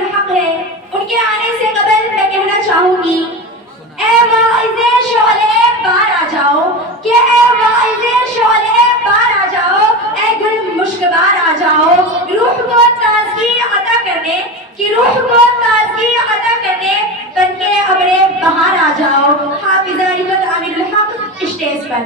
अमीरुल हक है, उनके आने से कबल मैं कहना चाहूंगी, ए वाइज़े शोले बाहर आ जाओ, कि ए वाइज़े शोले बाहर आ जाओ, ए गुल मुश्कबार आ जाओ, रूह को ताज़गी अता करने, कि रूह को ताज़गी अता करने बनके अबरे बाहर आ जाओ। हाफिज़ा रिफत अमीरुल हक स्टेज पर।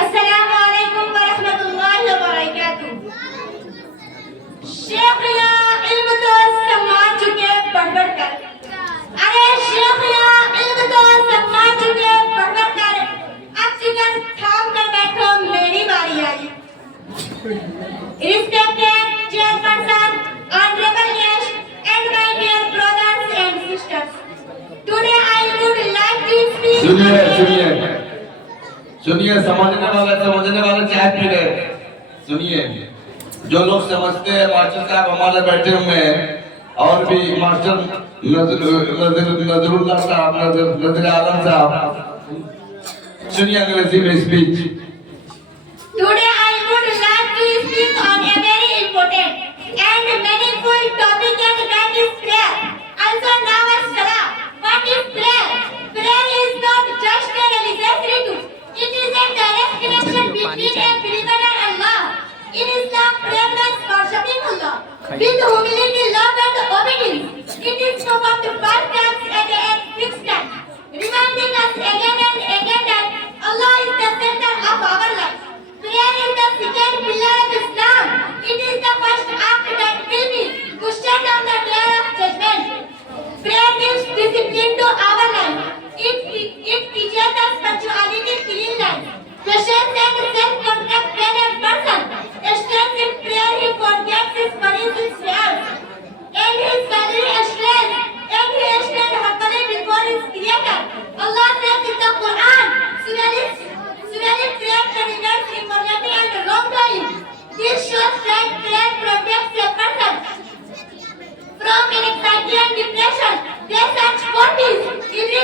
अस्सलामु अलैकुम व रहमतुल्लाहि व बरकातुहू। शेख या इल्म तो सम्मान चुके बढ़ कर, अरे शेख या इल्म तो सम्मान चुके बढ़ कर, अब जिगर थाम कर बैठो मेरी बारी आई। Respected chairperson, honorable guests, and my dear brothers and sisters, today I would like to speak. सुनिए, समझने वाले चाय पी रहे। सुनिए, जो लोग समझते हैं मास्टर साहब हमारे बैठे हुए हैं, और भी मास्टर नजरुल्लाह साहब, नजर आलम साहब, सुनिए अंग्रेजी में speech. Today I would like to speak on a very important and meaningful topic, and that is prayer. Also known as salah. What is prayer? Prayer is not just a religious ritual. It is a direct connection between a believer and Allah. In Islam, prayer means worshiping Allah with humility, love, and obedience. It is performed 5 times at a fixed time, reminding us again and again that Allah is the center of our life. Prayer is the second pillar of Islam. It is the first act that will be questioned on the day of judgment. Prayer gives discipline to our life. It teaches us punctuality, cleanliness, patience, and self-control. When a person stands in prayer, he forgets his worries, his fears, and his family stress, and he stands humbly before his Creator. Allah says in the Quran, Surely prayer prevents immorality and wrongdoing. This shows that prayer protects a person from anxiety and depression. They search for peace. Every